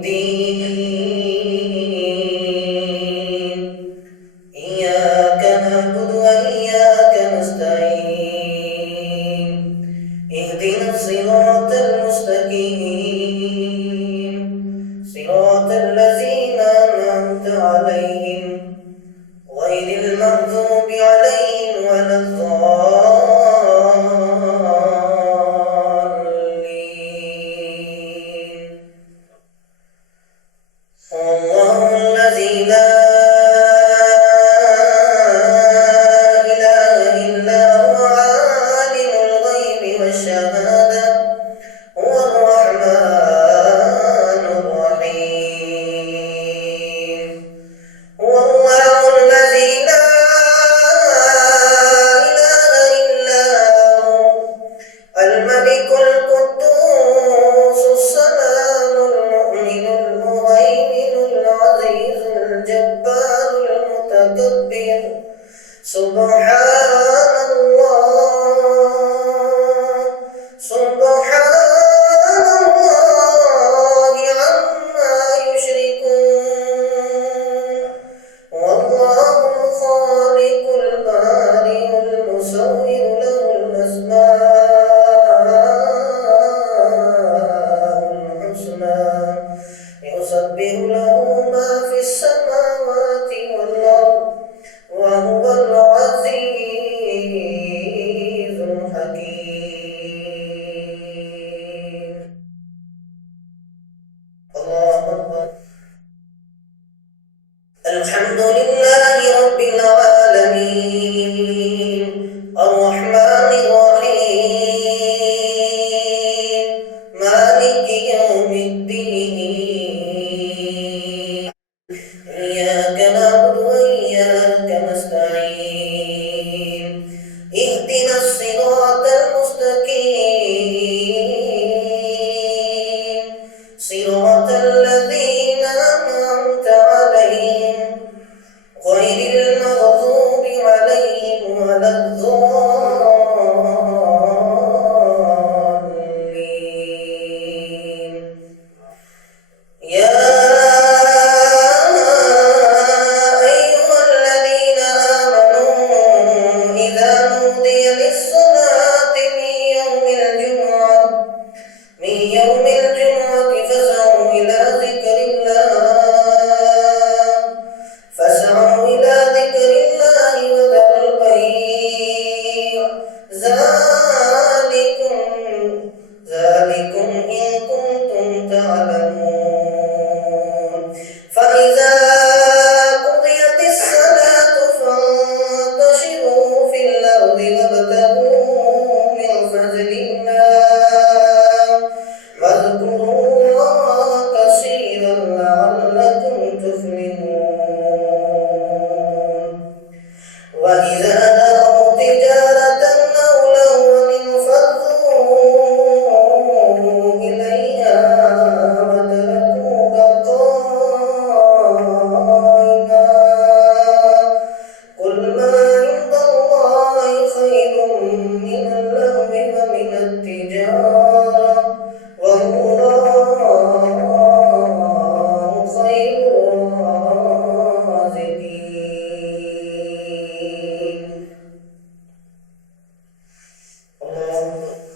الدين إياك نعبد وإياك نستعين اهدنا الصراط المستقيم صراط الذين أنعمت عليهم غير المغضوب عليهم ولا الضالين الله الذي لا إله إلا هو عالم الغيب والشهادة هو الرحمن الرحيم هو الله الذي لا إله إلا هو الملك القدوس السلام المؤمن المهيمن العزيز الجبار المتكبر سبحان الله عما يشركون والله الخالق البارئ المصور له الأسماء الحسنى يسبح له ما في السماوات والأرض وهو العزيز الحكيم الله أكبر الحمد لله رب العالمين الرحمن الرحيم مالك يوم الدين إياك نعبد وإياك نستعين اهدنا الصراط المستقيم صراط الذين أنعمت عليهم غير المغضوب عليهم ولا